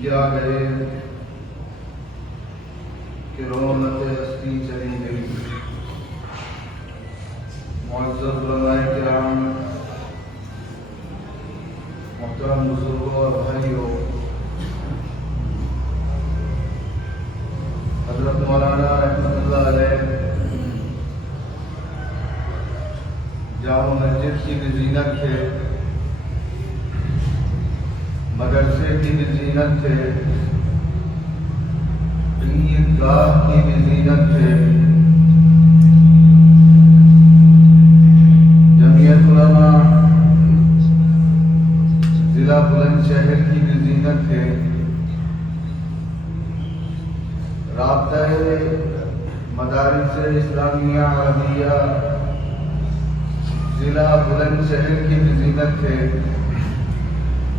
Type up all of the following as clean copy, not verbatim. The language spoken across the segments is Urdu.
کیا گئے کہ رونق ہستی چلی گئی۔ معزز علماء کرام، محترم بزرگوں اور بھائیوں، حضرت مولانا رحمۃ اللہ علیہ جامع مسجد کی بھی زینت تھے، مدرسے کی بھی زینت تھے، عیدگاہ کی بھی زینت تھے، جمعیت علماء ضلع بلند شہر کی بھی زینت تھے، رابطہ مدارس اسلامیہ عربیہ ضلع بلند شہر کی بھی زینت تھے،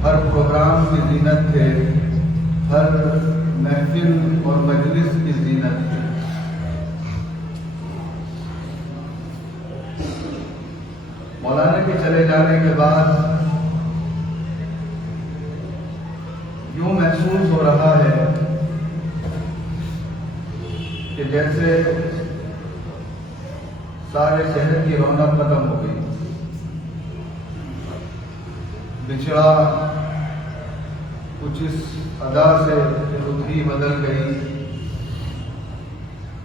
ہر پروگرام کی زینت تھے، ہر محفل اور مجلس کی زینت تھی۔ مولانا کے چلے جانے کے بعد یوں محسوس ہو رہا ہے کہ جیسے سارے شہر کی رونق ختم ہو گئی، بچھڑا کچھ اس ادا سے خود ہی بدل گئی،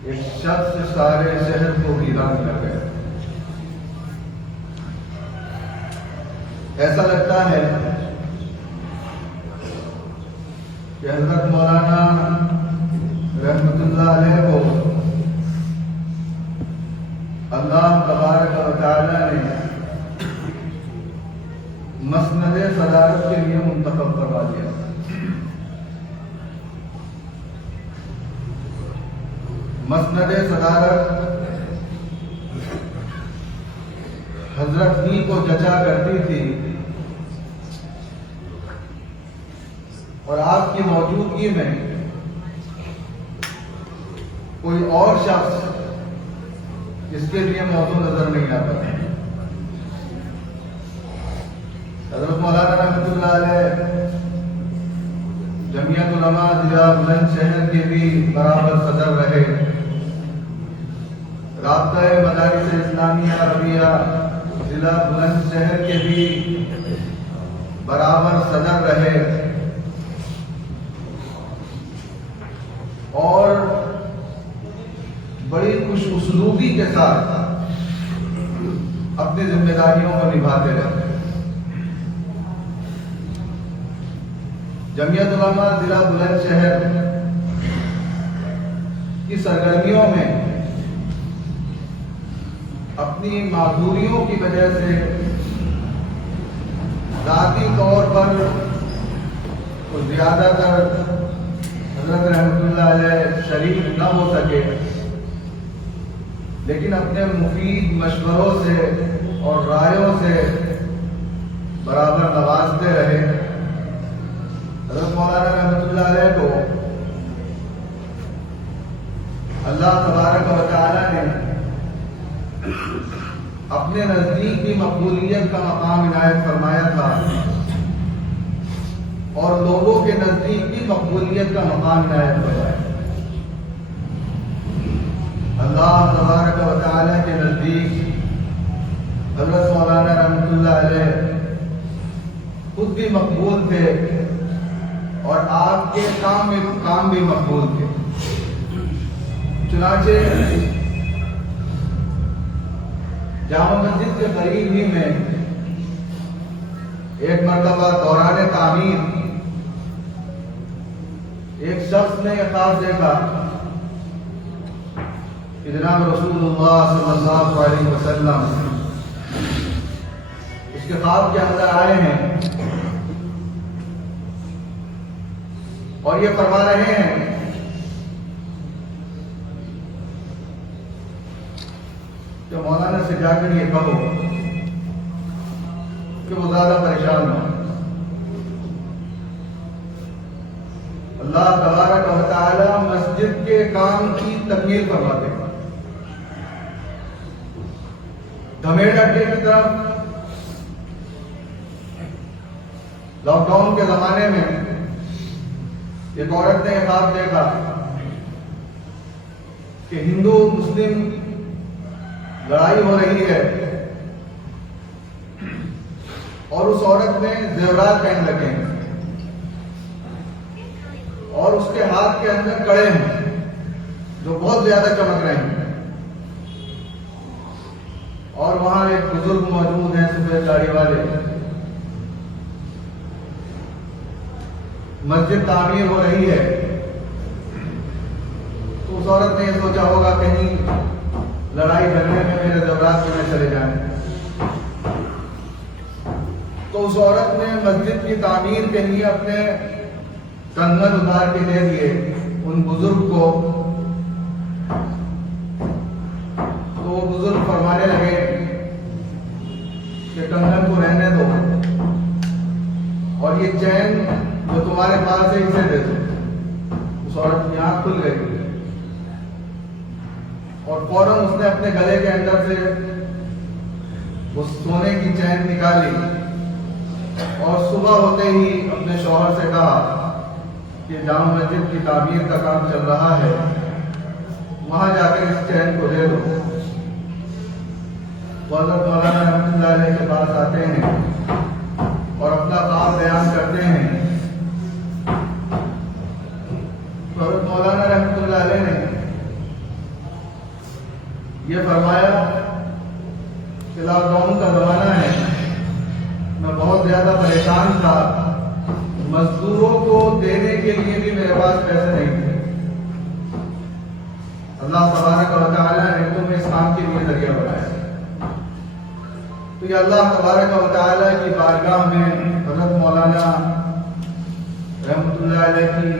ایک شخص سارے شہر کو ویران کر گیا۔ ایسا لگتا ہے کہ حضرت مولانا رحمۃ اللہ علیہ کو اللہ تبارک و تعالی نے مسند صدارت کے لیے منتخب کروا دیا۔ مسند صدارت حضرت ہی کو جچا کرتی تھی، اور آپ کی موجودگی میں کوئی اور شخص اس کے لیے موضوع نظر نہیں آتا۔ حضرت مولانا رحمۃ اللہ علیہ جمعیت علماء ضلع بلند شہر کے بھی برابر صدر رہے، رابطہ مدارس اسلامیہ عربیہ ضلع بلند شہر کے بھی برابر صدر رہے، اور بڑی خوش اسلوبی کے ساتھ اپنی ذمہ داریوں کو نبھاتے رہے۔ جمعیت علماء ضلع بلند شہر کی سرگرمیوں میں اپنی معذوریوں کی وجہ سے ذاتی طور پر زیادہ تر حضرت رحمۃ اللہ علیہ شریک نہ ہو سکے، لیکن اپنے مفید مشوروں سے اور رائےوں سے برابر نوازتے رہے۔ حضرت مولانا رحمۃ اللہ علیہ کو اللہ تبارک و تعالی نے اپنے نزدیک بھی مقبولیت کا مقام عنایت فرمایا تھا، اور لوگوں کے نزدیک بھی مقبولیت کا مقام عنایت فرمایا۔ اللہ تبارک و تعالی کے نزدیک حضرت مولانا رحمۃ اللہ علیہ خود بھی مقبول تھے، اور آپ کے کام بھی مقبول تھے۔ چنانچہ جامع مسجد کے قریب ہی میں ایک مرتبہ دوران تعمیر ایک شخص نے یہ خواب دیکھا کہ جناب رسول اللہ صلی اللہ علیہ وسلم اس کے خواب کے اندر آئے ہیں اور یہ فرما رہے ہیں کہ مولانا سے جا کر یہ کہو کہ وہ زیادہ پریشان ہو. اللہ تبارک و تعالی مسجد کے کام کی تکمیل فرماتے ہیں. دھمیڑ اڈے کی طرف لاک ڈاؤن کے زمانے میں ایک عورت نے یہ خواب دیکھا کہ ہندو مسلم لڑائی ہو رہی ہے اور اس عورت نے زیورات پہن رکھے ہیں اور اس کے ہاتھ کے اندر کڑے ہیں جو بہت زیادہ چمک رہے ہیں اور وہاں ایک بزرگ موجود ہیں سفید داڑھی والے. مسجد تعمیر ہو رہی ہے تو اس عورت نے یہ سوچا ہوگا کہیں لڑائی جھگڑے میں میرے زیورات میں چلے جائیں. تو اس عورت نے مسجد کی تعمیر کے لیے اپنے کنگن اتار کے دے دیے ان بزرگ کو. تو وہ بزرگ فرمانے لگے کہ کنگن کو رہنے دو اور یہ چین جو تمہارے پاس ہے اسے دے دو. اس عورت کی آنکھ کھل گئی اور فوراً اس نے اپنے گلے کے اندر سے وہ سونے کی چین نکالی اور صبح ہوتے ہی اپنے شوہر سے کہا کہ جامع مسجد کی تعمیر کا کام چل رہا ہے, وہاں جا کر اس چین کو دے دو. وہ حضرت مولانا رحمۃ اللہ علیہ کے پاس آتے ہیں اور اپنا خواب بیان کرتے ہیں. حضرت مولانا رحمۃ اللہ علیہ نے یہ فرمایا کہ لاک ڈاؤن کا زمانہ ہے, میں بہت زیادہ پریشان تھا, مزدوروں کو دینے کے لیے بھی میرے پاس پیسے نہیں تھے. اللہ تبارک و تعالی نے تمہیں اس کام کے لیے ذریعہ بنایا. تو یہ اللہ تبارک و تعالی کی بارگاہ میں حضرت مولانا رحمۃ اللہ علیہ کی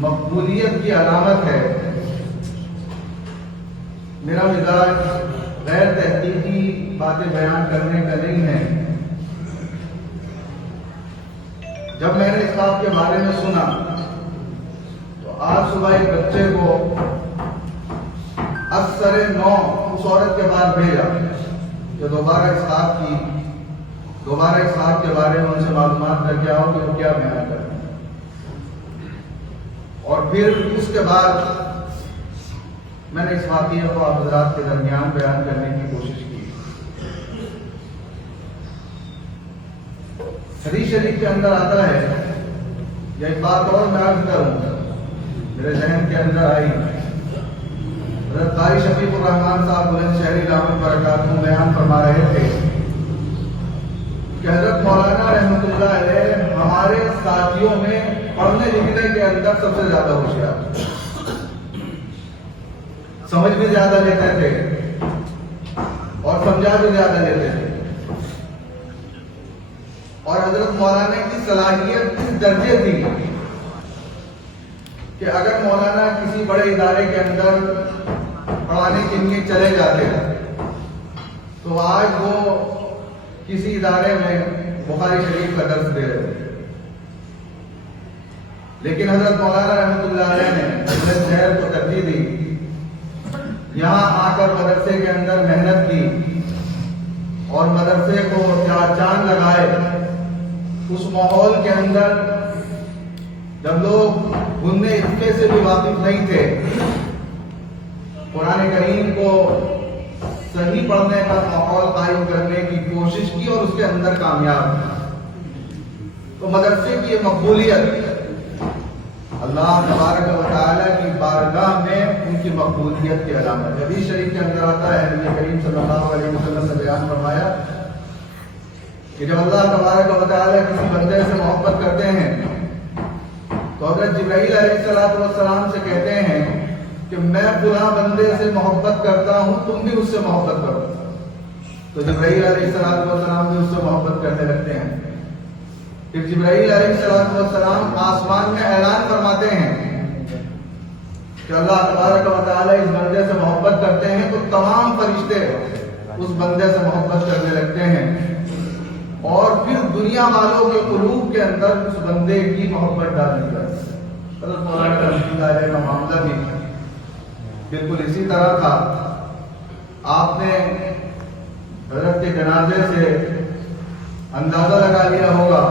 مقبولیت کی علامت ہے. میرا مزاج غیر تحقیقی باتیں بیان کرنے کا نہیں ہے. جب میں نے اس خواب کے بارے میں سنا تو آج صبح ایک بچے کو اکثر 9 اس عورت کے بعد بھیجا کہ دوبارہ اس خواب کے بارے میں ان سے معلومات کر کے آؤ کہ وہ کیا بیان کریں. اور پھر اس کے بعد میں نے اس واقعے کو آپ حضرات کے درمیان بیان کرنے کی کوشش کی. حدیث شریف کے اندر آتا ہے, یا ایک بات اور میں عرض کروں میرے ذہن کے اندر آئی. حضرت قاری شفیق الرحمان صاحب بلند شہری دامت برکاتہ بیان فرما رہے تھے کہ حضرت مولانا رحمۃ اللہ علیہ ہمارے ساتھیوں میں پڑھنے لکھنے کے اندر سب سے زیادہ ہوشیار, سمجھ بھی زیادہ لیتے تھے اور سمجھا بھی زیادہ لیتے تھے. اور حضرت مولانا کی صلاحیت اس درجے تھی کہ اگر مولانا کسی بڑے ادارے کے اندر پڑھانے کے لیے چلے جاتے تو آج وہ کسی ادارے میں بخاری شریف کا درس دے رہے. لیکن حضرت مولانا رحمۃ اللہ علیہ نے اپنے شہر کو ترجیح دی, یہاں آ کر مدرسے کے اندر محنت کی اور مدرسے کو 4 چاند لگائے. اس ماحول کے اندر جب لوگ گننے حصے سے بھی واقف نہیں تھے, قرآن کریم کو صحیح پڑھنے کا ماحول قائم کرنے کی کوشش کی اور اس کے اندر کامیاب. تو مدرسے کی یہ مقبولیت اللہ تبارک و تعالی کی بارگاہ میں ان کی مقبولیت کی علامت ہے. حدیث شریف کے اندر آتا ہے, نبی کریم صلی اللہ علیہ وسلم سے بیان فرمایا کہ جب اللہ تبارک و تعالی کسی بندے سے محبت کرتے ہیں تو حضرت حضرت جبرائیل علیہ السلام سے کہتے ہیں کہ میں فلاں بندے سے محبت کرتا ہوں، تم بھی اس سے محبت کرو، تو جبرائیل علیہ السلام بھی اس سے محبت کرنے لگتے ہیں۔ پھر جبرائیل علیہ السلام آسمان میں اعلان فرماتے ہیں کہ اللہ تبارک و تعالیٰ اس بندے سے محبت کرتے ہیں، تو تمام فرشتے اس بندے سے محبت کرنے لگتے ہیں، اور پھر دنیا والوں کے قلوب کے اندر اس بندے کی محبت ڈال دی جاتی ہے۔ حضرت مولانا رحمۃ اللہ علیہ کا معاملہ بھی بالکل اسی طرح تھا۔ آپ نے حضرت کے جنازے سے اندازہ لگا لیا ہوگا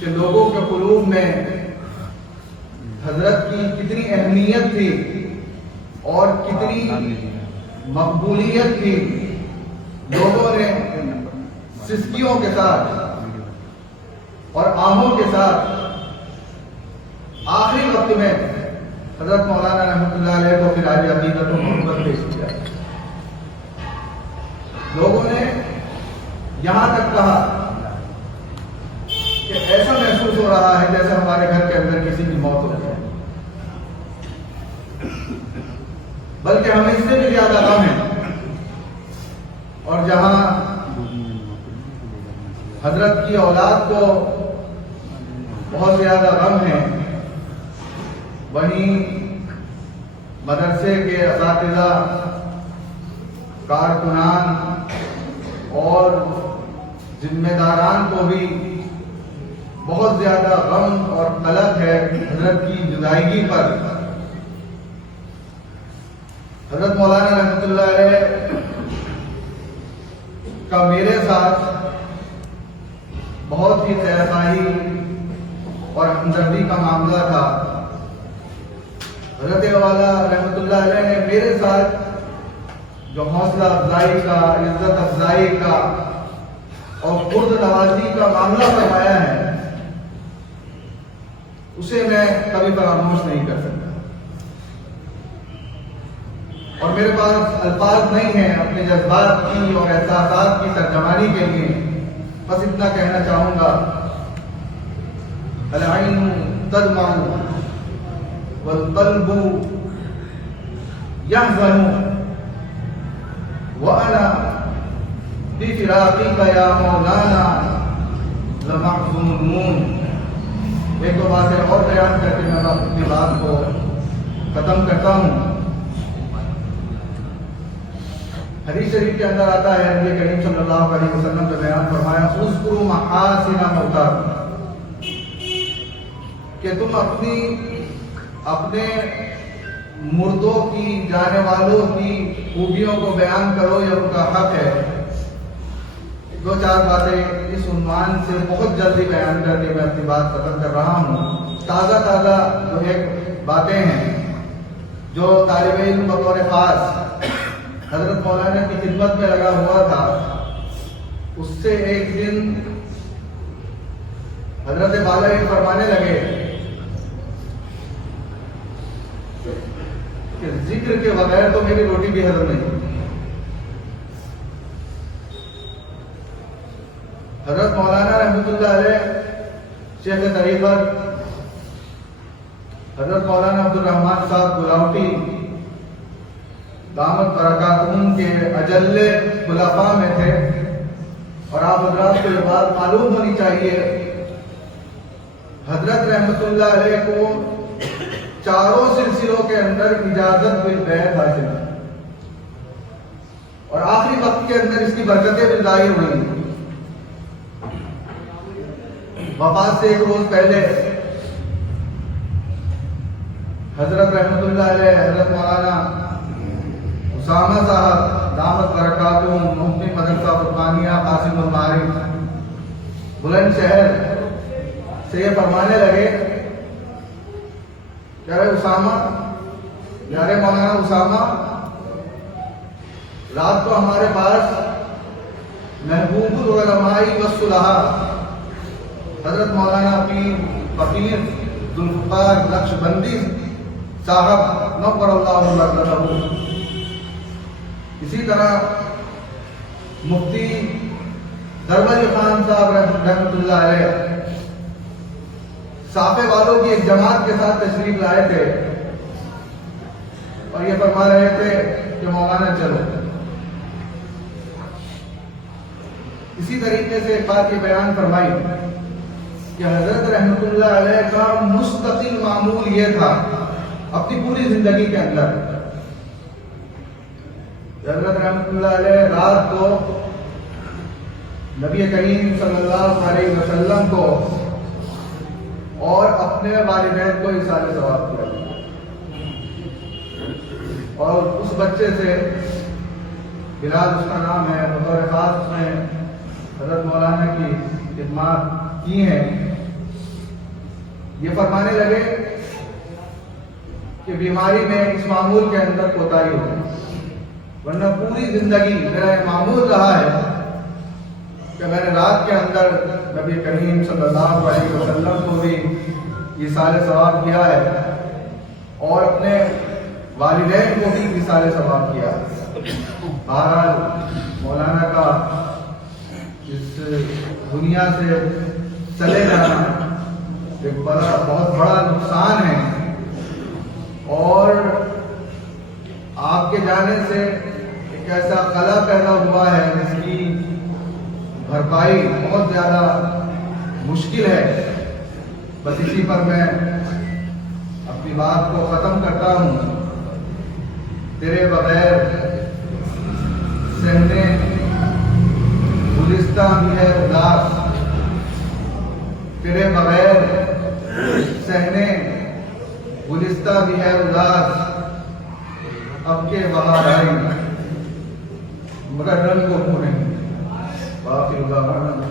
کہ لوگوں کے قلوب میں حضرت کی کتنی اہمیت تھی اور کتنی مقبولیت تھی۔ لوگوں نے سسکیوں کے ساتھ اور آہوں کے ساتھ آخری وقت میں حضرت مولانا رحمۃ اللہ علیہ کو خراج عقیدت و محبت پیش کیا۔ لوگوں نے یہاں تک کہا کہ ایسا محسوس ہو رہا ہے جیسے ہمارے گھر کے اندر کسی کی موت ہو جائے، بلکہ ہمیں اس سے بھی زیادہ غم ہے۔ اور جہاں حضرت کی اولاد کو بہت زیادہ غم ہے، وہیں مدرسے کے اساتذہ، کارکنان اور ذمہ داران کو بھی بہت زیادہ غم اور قلق ہے حضرت کی جدائیگی پر۔ حضرت مولانا رحمۃ اللہ علیہ کا میرے ساتھ بہت ہی خیرخواہی اور ہمدردی کا معاملہ تھا۔ حضرت والا رحمۃ اللہ علیہ نے میرے ساتھ جو حوصلہ افزائی کا، عزت افزائی کا اور خود نوازی کا معاملہ فرمایا ہے، اسے میں کبھی فراموش نہیں کر سکتا، اور میرے پاس الفاظ نہیں ہیں اپنے جذبات کی اور احساسات کی ترجمانی کے لیے۔ بس اتنا کہنا چاہوں گا، العین تدمع والقلب یحزن وانا بفراقک یا مولانا لمحزون۔ ایک دو باتیں اور بیان کر کے میں اپنی بات کو ختم کرتا ہوں۔ حدیث شریف کے اندر آتا ہے، نبی کریم صلی اللہ علیہ وسلم نے بیان فرمایا، اذکروا محاسن موتاکم، کہ تم اپنے مردوں کی، جانے والوں کی خوبیوں کو بیان کرو، یہ ان کا حق ہے۔ دو چار باتیں اس عنوان سے بہت جلدی بیان کر کے میں اپنی بات ختم کر رہا ہوں۔ تازہ جو ایک باتیں ہیں جو طالب علم بطور خاص حضرت مولانا کی خدمت میں لگا ہوا تھا، اس سے ایک دن حضرت بالا یہ فرمانے لگے کہ ذکر کے بغیر تو میری روٹی بھی ہضم نہیں۔ حضرت مولانا رحمۃ اللہ علیہ شیخ طریقت حضرت مولانا عبد الرحمان صاحب گلاوٹی دامت برکاتہم کے اجل خلفاء میں تھے، اور آپ حضرات کو یہ بات معلوم ہونی چاہیے، حضرت رحمۃ اللہ علیہ کو چاروں سلسلوں کے اندر اجازت بالبیعت حاصل ہے، اور آخری وقت کے اندر اس کی برکتیں بھی ظاہر ہوئی۔ وفات سے ایک روز پہلے حضرت رحمۃ اللہ علیہ حضرت مولانا اسامہ صاحب دامت برکاتہم مفتی مدرسہ فرقانیہ قاسم المعارف بلند شہر سے یہ فرمانے لگے، یارے اسامہ، یارے مولانا اسامہ، رات کو ہمارے پاس محبوب العلماء والصلحاء حضرت مولانا پیر فقیر ذوالفقار نقشبندی صاحب نور اللہ مرکزہ، اسی طرح مفتی درباری خان صاحب رحمۃ اللہ علیہ، صافے والوں کی ایک جماعت کے ساتھ تشریف لائے تھے اور یہ فرما رہے تھے کہ مولانا چلو. اسی طریقے سے ایک بات یہ بیان فرمائی کہ حضرت رحمت اللہ علیہ کا مستقل معمول یہ تھا اپنی پوری زندگی کے اندر. حضرت رحمت اللہ علیہ رات کو نبی کریم صلی اللہ علیہ وسلم کو اور اپنے والدین کو ایصال ثواب کیا اور اس بچے سے بلال اس کا نام ہے بطور خاص میں حضرت مولانا کی خدمات کی ہیں. یہ فرمانے لگے کہ بیماری میں اس معمول کے اندر کوتاہی ہوگی ورنہ پوری زندگی میرا ایک معمول رہا ہے کہ میں نے رات کے اندر نبی کریم صلی اللہ علیہ وسلم کو بھی ایصال ثواب کیا ہے اور اپنے والدین کو بھی ایصال ثواب کیا ہے. بہرحال مولانا کا اس دنیا سے چلے جانا ایک بہت بڑا نقصان ہے اور آپ کے جانے سے ایک ایسا خلا پیدا ہوا ہے جس کی بھرپائی بہت زیادہ مشکل ہے. بس اسی پر میں اپنی بات کو ختم کرتا ہوں. تیرے بغیر سہنے گلستان بھی ہے اداس, تیرے بغیر سہنے گلستہ بھی ہے اداس. اب کے بہار آئی مگر رنگ کو کیوں نہیں. باقی جزاکم اللہ